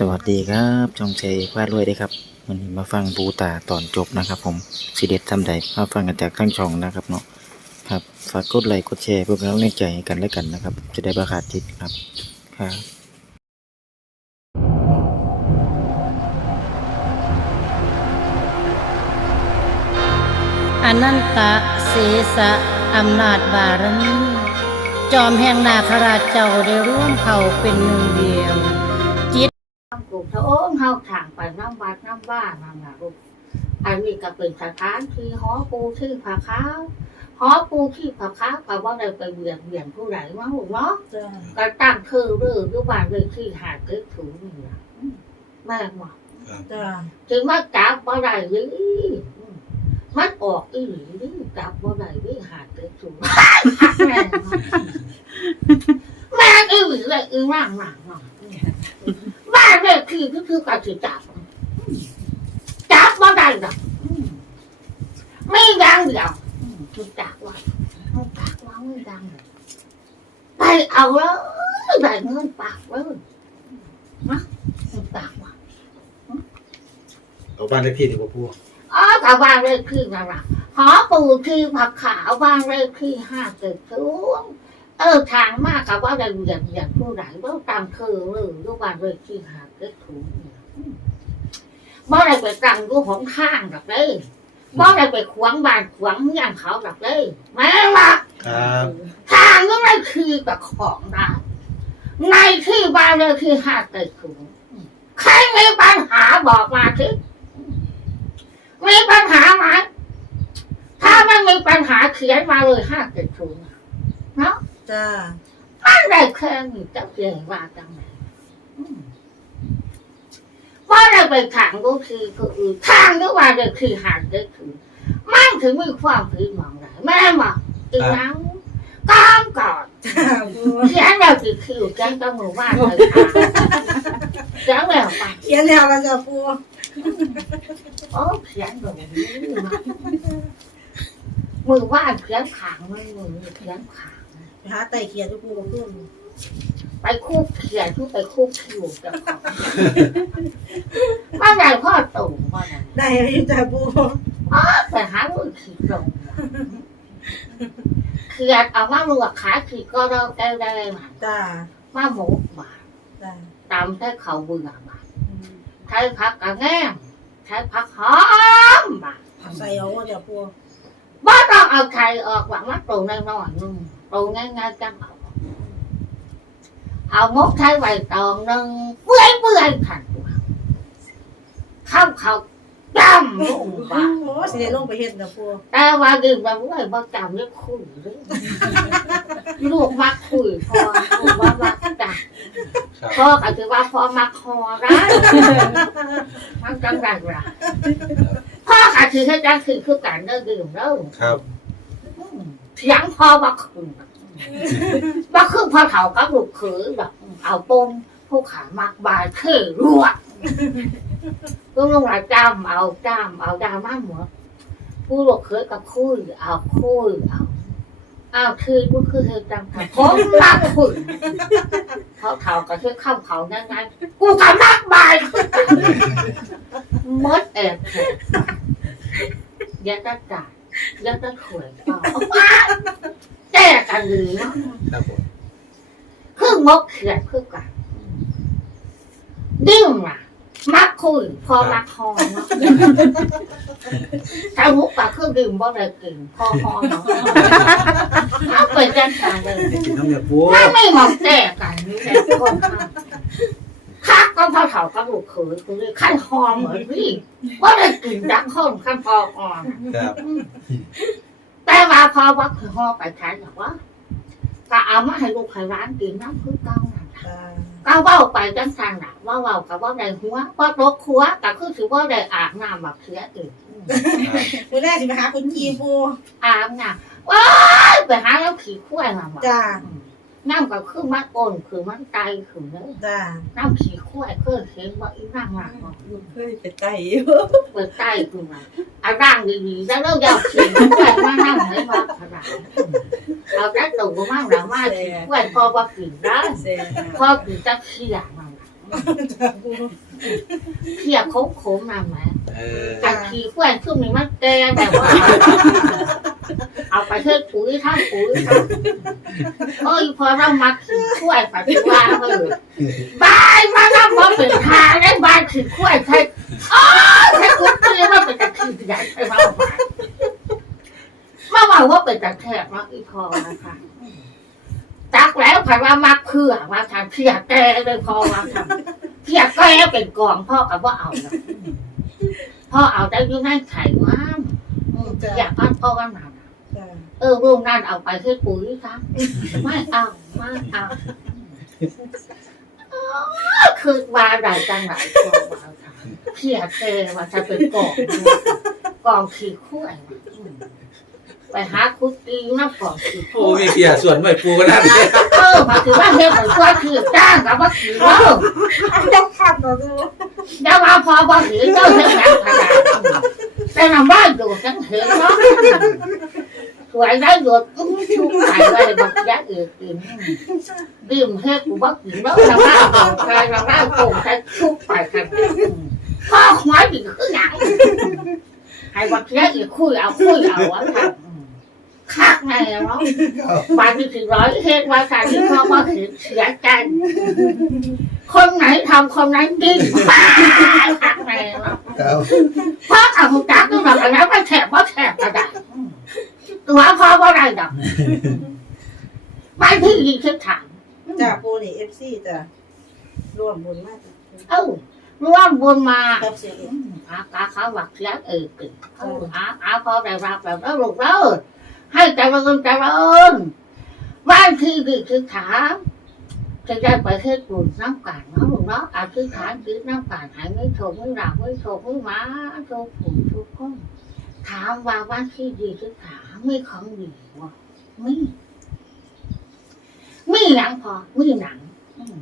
สวัสดีครับจองใจว่ารวยได้ครับวันนี้มาฟังปูตาตอนจบนะครับ ผมสีเด็ดทำใดมาฟังกันจากทั้งช่องนะครับเนาะครับฝากกดไลค์กดแชร์เพื่อเป็นกำลังใจให้กันและกันนะครับ จะได้ประกาศจิตครับครับอนันตะเสสะอำนาจบารมีจอมแห่งนาคราชเจ้าได้ร่วมเผ่าเป็นหนึ่งเดียว ทำกลุ่มพระองค์เฮาทางไปน้ำวัดน้ำบ้านนั่นนะลูกอันนี้ก็เป็นสถานที่หอปูที่ผาขาวหอปูที่ผาขาวก็ว่าได้ไปเบียดเบียนผู้ใดมาลูกเนาะก็ตั้งคือเรื่องยุบานเรื่องที่หาเกิดถูนี่ล่ะอืมแม่บอกจ้าถึงมาจับบ่ได้หรืออืมมันออกอีหรือหรือจับบ่ได้หรือหาเกิดถูแม่บอกแม่อีหรือเลยอีร่างหนังเนาะบ้านเนี่ยคือก็คือการถือจับจับมาได้หรอกอืมไม่ดังเดียวอืมถือจับไว่าไม่จับว่าไม่ดังเลยไปเอาแล้วได้เงินปากเลยนะเงินปากว่าเอาบ้านเลขที่ที่พ่อพูดอ๋อกับบ้านเลขที่นั่นแหละหอปูที่ผักขาวบ้านเลขที่ห้าเกิดสูง เออทางมากกับว่าได้เหยียบเหยียบผู้ใดว่าตามคือเลยรูปบ้านเลขที่หาเกิดสูงเนี่ยบ่ได้ไปตังรูของข้างดอกเด้บ่ได้ไปขวางบ้านขวางเมืองเขาดอกเด้แม่ว่าทางก็ไม่คือกับของได้ในที่บ้านเลยคือหาเกิดขุนใครมีปัญหาบอกมาสิมีปัญหาไหมถ้าไม่มีปัญหาเขียนมาเลยห้าเกิดขุนเนาะ จ้ามันได้แค่นี้จะเรียกว่าจังไหนอืมว่าได้ไปทางก็คือก็คือทางก็ว่าได้คือหางก็คือมันถึงมีความผิดหวังได้แม่บอกอีนังก้ามก่อนเขียนเราคือคิวแจ้งต้องมือว่าเลยค่ะแจ้งแล้วไปเขียนแล้วเราจะปูโอ้เขียนแบบนี้มามือว่าเขียนขางมือมือเขียนขาง หาไต่เขียนทุกปูมาขึ้นไปคู่เขียนทุกไปคู่คิวกับของว่าไงพ่อตู่ว่าไงได้ไหมจ้าปูอ๋อแต่หาลูกขีดลงเขียนเอามาลวกขาขีดก็เราได้ได้มาจ้ามาหมูบาทจ้าตามใช้เขาเบื่อบาทใช้ผักกระแง่มใช้ผักหอมบาทใส่เอาจ้าปูบ่ต้องเอาไข่ออกหวังว่าตูน้อยๆนึง ตูง่ายๆจังเอาเอามกใช้ใบตองนึงเปื่อยเปื่อยขันตัวข้าวเขาจำลงบาทโอ้สิได้ลงไปเฮ็ดนะปูแต่ว่าดื่มแบบว่าบ่จำเนี่ยคุยเลยลูกมักคุยพอลูกว่ามักจังครับพ่อก็คือว่าพ่อมักคอร้ายมันจังไรล่ะพ่อก็คือให้จังคือคือการเลิกดื่มแล้วครับเสียงพ่อว่าคืน ว่าคือพอเฒ่ากับลูกเขยแบบเอาปมผู้ขามักบายเท่รัวลูกลงหลายจ้ำเอาจ้ำเอาดามากหมดผู้ลูกเขยกับคุยเอาคุยเอาเอาคือมันคือเธอจำค่ะผมรักคุยเขาเฒ่ากับเธอเข้าเขานั่นไงกูกับมักบายมดแอบเถอะย่าตะจ่ายอย่าตะขวยต่อ แก้กันหรือเนาะครับผมคือมกเขียดคือกันดิ้งอะมักคุยพอมักฮอเนาะถ้ามุกปากเครื่องดื่มบ่ได้กินพอฮอเนาะเอาไปจังการเลยไปกินน้ำเนี่ยปูถ้าไม่มองแก้กันนี่แหละคนข้างคักก็พอเถาก็ลูกเขยคือขั้นฮอเหมือนพี่ว่าได้กินดักข้นขั้นพอฮอน่ะครับแต่ว่าพ อว่าคือฮอไปขายแบบว่าก็เอามาให้ลูกให้ร้านกินน้ำคือเก่าน่ะจ้าก็เว้าไปจังซั่นน่ะว่าเว้ากับว่าได้หัวว่าตกครัวก็คือถือว่าได้อาบน้ำแบบเสียอีกมื้อแรกสิไปหาคนจีนปูอาบน้ำว้ายไปหาแล้วขี่ขั้วมาบ่จ้าน้ำก็คือมันอ่อนคือมันไตคือเนื้อจ้าน้ำขี่ขั้วเคยเห็นว่าอีนั่งหลังบ่เคยไปไต่เปิดใต้คือมาอาร่างดีๆแล้วเราอยากขี่ขั้วมานั่งให้ว่าขนาดเอา แต่ตัวมาหลังมาขี่ขั้วพอว่าขี่ได้เซ่พอขี่จะเขี่ยมันเขี่ยโค้งโค้งนำไหมเออการขี่แขวนขึ้นมีมันแกแบบว่า เอาไปเทศปุ๋ยท่าปุ๋ยท่าเอ้ยพอเรามาขี่แขวนปัจจุบันเลยบายมาแล้วพอเป็นทางได้วบายขี่แขวนใช่โอ๋อใช่กุ๊กกี้ว่าเป็นตะขี่ใหญ่ไปมามาว่าว่าเป็นตะแคบมาอีพอนะคะ จักแล้วผ่านว่ามาเพื่อมาทำเพียแกเลยพอมาทำเพียแกเป็นกองพ่อกับว่าเอานะพ่อเอาได้ยุ่ในไข่ว่านอืมอยากพัดพ่อกันมาจ้าเออรูปนั่นเอาไปให้ปุ๋ยซะไม่เอาไม่เอาคือว่าได้จังไหนตัวว่าเพียเทว่าจะเป็นกองกองขี้ข้วยอืม ไปหาคุกกี้น้ำกองขี้โอ้ข้วยมีเกียร์ส่วนไม่ปูก็นั่นเลยเออมาถือว่าเฮ็ดเหมือนตัวขี้จ้างกับว่าขี้เล่าต้องขัดเหรอปูเดี๋ยวมาพอบ่ถือเจ้าเฮ็ดหนังขนาดแต่นำบ้านอยู่จังเห็นเนาะสวยได้หยดอุ้ยชุบไข่ไว้บักยักษ์เอือกินดื่มเฮ็ดกูบักกินแล้วทำหน้าโป่งใครทำหน้าโป่งใครชุบไปกันข้อหัวดิคือหนังให้บักยักษ์อีกคุยเอาคุยเอาวะค่ะ คักแน่เนาะบางทีถึงร้อยเฮ็ดว่าการที่พ่อมาเสียเสียใจคนไหนทำคนนั้นดิ้นคักแน่เนาะครับพ่อเอาหูจักก็แบบอันนั้นไม่แฉบไม่แฉบกระดาษตัวพ่อว่าไรดอกบ้านที่ยิงคิดถามจ้าปูนี่เอฟซีจ้าร่วมบุญมากเอ้าร่วมบุญมากับเสียงอากาเขาหวักเสียเออกิเอออาอาพอได้รับแบบแล้วลูกแล้ว ให้ใจเริญใจเริญบ้านที่ยิงคิดถามจะได้ไปเทศบุญน้ำกันเนาะลูกเนาะอาธิษฐานคิดน้ำกันหายไม่โชคไม่หลับไม่โชคไม่มาโชคผู้ทุกคนถามว่าบ้านที่ดีคือถามไม่ของดีวะไม่ไม่หนังพอไม่หนังอืม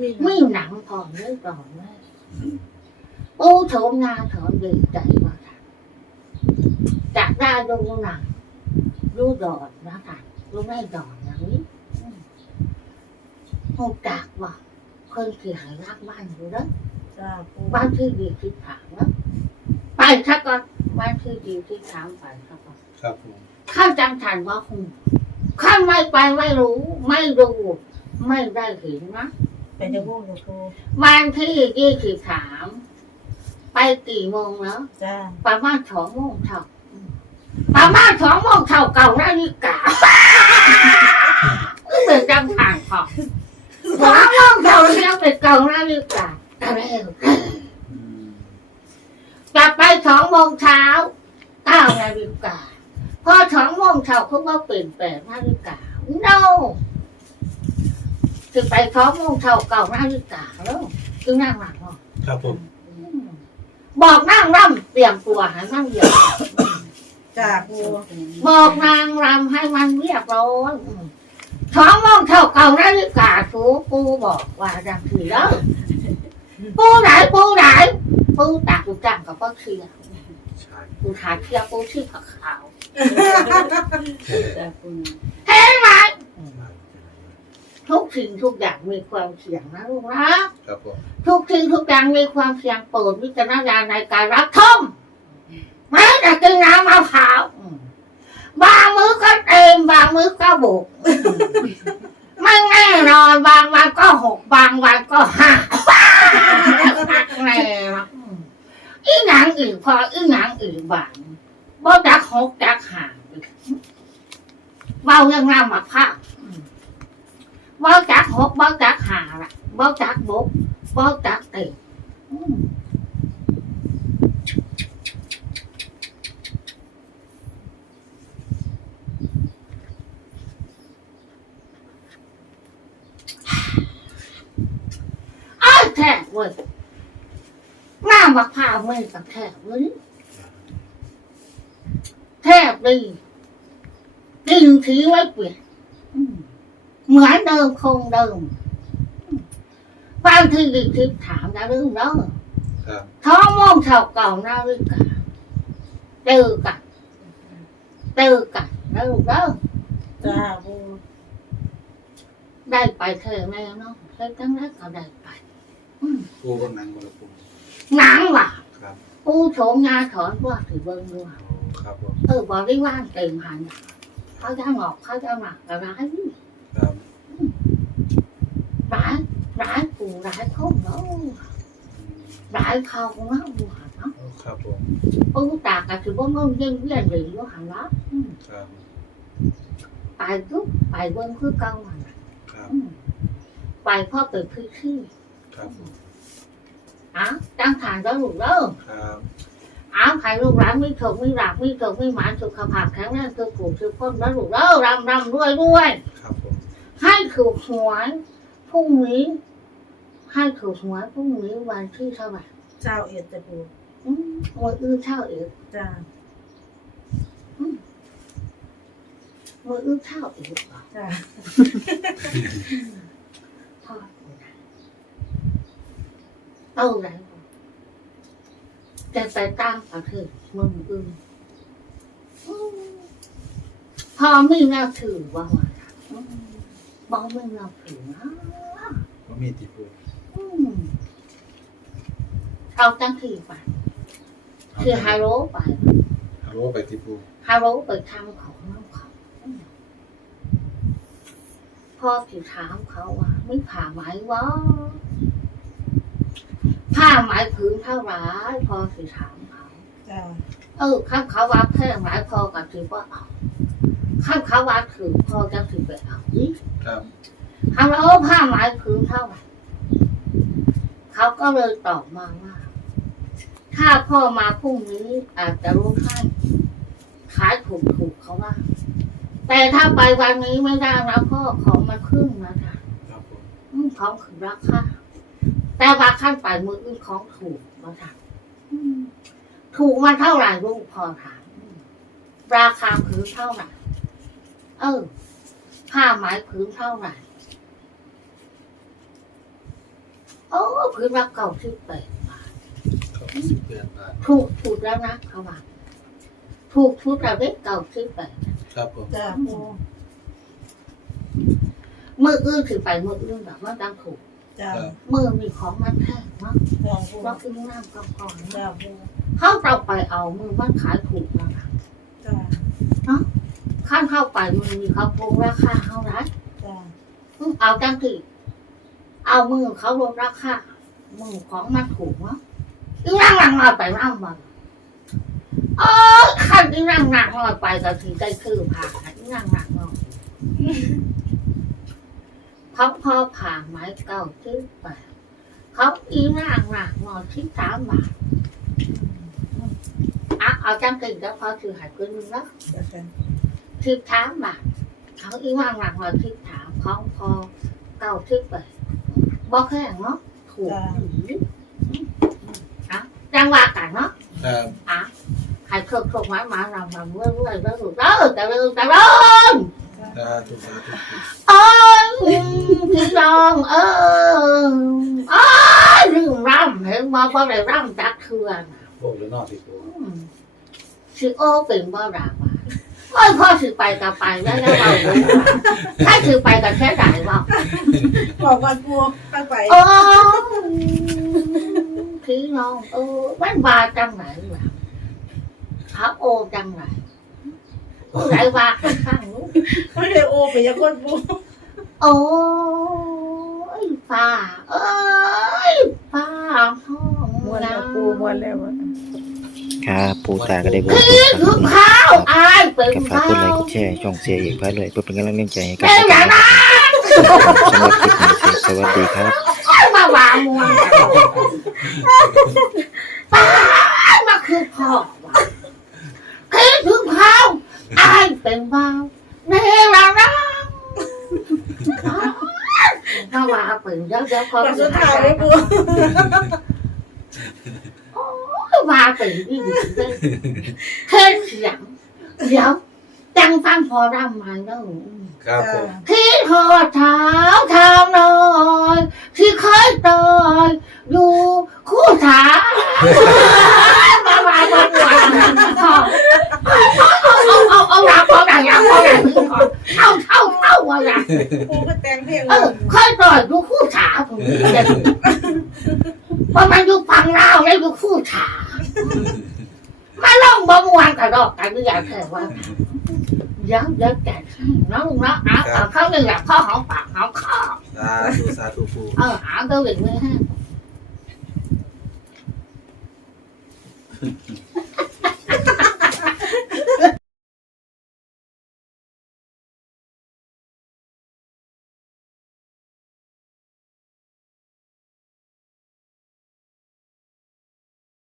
มีไม่หนังพอไม่รอนไม่โอ้โถมงานถอนดีใจว่าค่ะจากได้ดูหนัง ดูดอนนะค่ะดูไม่ดอนอย่างนี้อืมโหจากว่าคนที่หายรักบ้านอยู่แล้วจ้าปูบ้านที่ดีที่ถามแล้วไปชักก่อนบ้านที่ดีที่ถามไปชักก่อนครับผมข้าจังทันว่าคงข้าไม่ไปไม่รู้ ไม่ดูไม่ได้เห็นนะเป็นจะพูดอยู่ปูบ้านที่ยี่สิบสามไปกี่โมงแล้วจ้าประมาณสองโมงเท่าอืม ประมาณสองโมงเท่าเก่านาฬิกาก็เป็นจังทางของสองโมงเท่าเรียกเป็นเก่านาฬิกาแต่แล้วอืมกลับไปสองโมงเช้าเก้านาฬิกาพอสองโมงเช้าเขาก็เปลี่ยนแปลงนาฬิกา no จะไปสองโมงเช้าเก้านาฬิกาแล้วจึงนั่งหลังครับผมบอกนั่งร่ำเตรียมตัวให้มันเรียบร้อย จ้าปูบอกนางรำให้มันเรียบร้อยสองโมงเช้าเก้านาฬิกาสูปูบอกว่าดังทีแล้วปูไหนปูไหนปูตากปูจ้างกับพ่อเชียร์ใช่ปูขาเชียร์ปูชื่อขาวจ้าปูๆเห็นไหมทุกสิ่งทุกอย่างมีความเสี่ยงนะลูกนะครับผมทุกสิ่งทุกอย่างมีความเสี่ยงโปรดวิจารณญาณในการรับชม แม้แต่กินน้ำมะพร้าวอืมบางมือก็เต็มบางมือก็บุกไม่แน่นอนบางวันก็หกบางวันก็ห้าแน่นะอืมอีหนังอื่นพออีหนังอื่นบางบ่จักหกจักห่างเบาเรื่องน้ำมะพร้าวอืมบ่จักหกบ่จักห่าละบ่จักบุกบ่จักเต็มอืมอ้าวแท้เว้ยน้ำมะพร้าวไม่กับแท้เว้ยแทบดีกินทีไว้เปลี่ยนอืมเหมือนเดิมคงเดิมอืมบางทีดิทิพถามนะเรื่องเนาะครับท้องโมงเท่าเก่านาฬิกาเจอกันเจอกันแล้วลูกเด้อจ้าปูได้ไปเธอแม่เนาะเธอทั้งนั้นก็ได้ไปปูเบิ่งหนังบ่ล่ะปูหนังว่ะ ครับปูโฉมงาถอนว่าถือเบิ้งด้วยโอ้ครับผมเออบริวารเต็มหันเขาจะหงอกเขาจะหนักกับร้ายครับร้ายร้ายปูร้ายคงเนาะอืมร้ายเขาเนาะบูหันเนาะโอ้ครับผมปูตากกับถือว่าเงินเยี่ยงเยี่ยงหรือว่าหันละอืมครับไปทุกไปเบิ้งคือเก่าหันครับอืมไปพ่อเปิดพื้นที่ครับ ผมอะตั้งฐานแล้วลูกเด้อครับอ้าวใครลูกร้านไม่ถูกไม่หลักไม่ถูกไม่หมานสุขภาพแข็งแรงคือผูกคือพ้นแล้วลูกเด้อรำรำด้วยด้วยครับผมให้ถูกหวยพรุ่งนี้ให้ถูกหวยพรุ่งนี้วันที่เท่าไหร่เจ้าเอ็ดจะปูอืมวันอื่นเท่าเอกจ้าวันอื่นเท่าเอกเหรอจ้าพ่อ เอาไหนจะไปตั้งประเทศเมืองอื่นอืมพ่อไม่น่าถือว่าว่าอืมบอกไม่น่าถือนะบ่มีติปูอืมเอาตั้งที่ไปคือฮาโร่ไปฮัลโหลไปติปูฮาโร่ไปทำของน้องเขาอืมพ่อถือถามเขาว่าไม่ผ่าไหมวะ ผ้าไหมผืนเท่าไหรพ่อถือถามเขาจ้าเออข้างเขาว่าแค่ไหนพอกับถือว่าเอาข้างเขาว่าถือพอจะถือไปเอาดิครับฮาโร่ผ้าไหมผืนเท่าไหร่เขาก็เลยตอบมาว่าถ้าพ่อมาพรุ่งนี้อาจจะรู้ให้ขายถูกถูกๆเขาว่า แต่ถ้าไปวันนี้ไม่ได้นะพ่อของมันขึ้นนะจ๊ะครับผม อืมของคือราคา แต่ว่าขั้นไปมืออื่นของถูกนะจ๊ะอืมถูกมันเท่าไหร่ลูกพอถามอืมราคาผืนเท่าไหร่เออ ผ้าไหมผืนเท่าไหร่โอ้ผืนละเก่าที่แปดเขาสิบแปดบาทถูกถูกแล้วนะเขาว่าถูกชุดเราได้เก่าที่แปดครับผมจ้าปูมืออื่นถือไปมืออื่นแบบว่าดังถูก จ้ามือมีของมันแพงเนาะจ้าปูเราอึ้งน้ำก็พอนะจ้าปูเข้าเราไปเอามือมันขายถูกแล้วนะจ้าข้างเข้าไปมือมีเขาโกงราคาเท่าไหรจ้าอืมเอาจังที่เอามือเขาลดราคามือของมันถูกเนาะอีนั่งนั่งลอยไปนั่งมันเออขั้นอีนั่งนั่งลอยไปก็ถือได้คือผ่าอีนั่งนั่งลอย เขาพอผ่าไม้เก่าชื่อไปเขาอีนั่งนั่งลอยที่สามบาทอะเอาจังกินแล้วพอถือหายเกินนึงแล้วจ้าทิพถามบาทเขาอีว่างหลังเราทิพถามของพอเก่าทิพไปบอกแค่เนาะถูกอะจังหวะกันเนาะครับอะใครเครื่องเครื่องไม้มาเรามาเมื่อเมื่อเมื่อถูกเด้อแต่เรื่องแต่เรื่องสาธุสาธุเอ้ย พี่น้อง เออเอ้ยลืมร่ำเห็นบ่บ่ได้ร่ำจักเทือนโอ้หรือนอกติปูสิโอเป็นบ่ดาว่าโอ้ยพ่อสิไปกับไปแล้วแล้วเรารู้ว่าถ้าสิไปกับแค่ไหนว่าบอกวันปูตั้งไปโอ้พี่น้องเออมันบาจังไหนวะพระโอจังไหนผู้ใดว่าข้างๆนู้นไม่ได้โอไปยังคนปู โอ้ยฟ้าเอ้ยฟ้าห้องมวนแล้วปูมวนแล้วอะครับปูตาก็ได้บอกพี่คือข้าวอายเป็นกับฝากข้ากดไลค์วกดแชร์ช่องเสียอีกพาเลยเพื่อเป็นกำลังใจให้กับเป็นอย่างนั้นสำหรับคลิปนี้สวัสดีครับมาวางมวนป้ามาคือพ่อวะคือคือข้าวอายเป็นเบาเนรนามาว่าเป็นเยอะๆพอวันสุดท้ายเลยปูว่าเป็นที่ดีเลยแค่เสียงเดี๋ยวจังฟังพอรำมาแล้วครับผมที่ทอดเท้าทางนอยที่เคยตอยอยู่คู่ขามามามามาเอาเอาเอาเอาหลักพอหลักหลักพอหลัก เอาเอาเอาว่าหลักปูก็แต่งเพลงเออเคยตอยอยู่คู่ขาผมเพราะมันอยู่ฟังเราแล้วอยู่คู่ชามาลองบ่มวนกระดอกกันไม่อยากแค่ว่าเดี๋ยวเดี๋ยวแกน้องน้องเอาเอาเข้าหนึ่งแบบข้อหอมปากหอมคอสาธุสาธุปูเออเอาตัวหนึ่งมือให้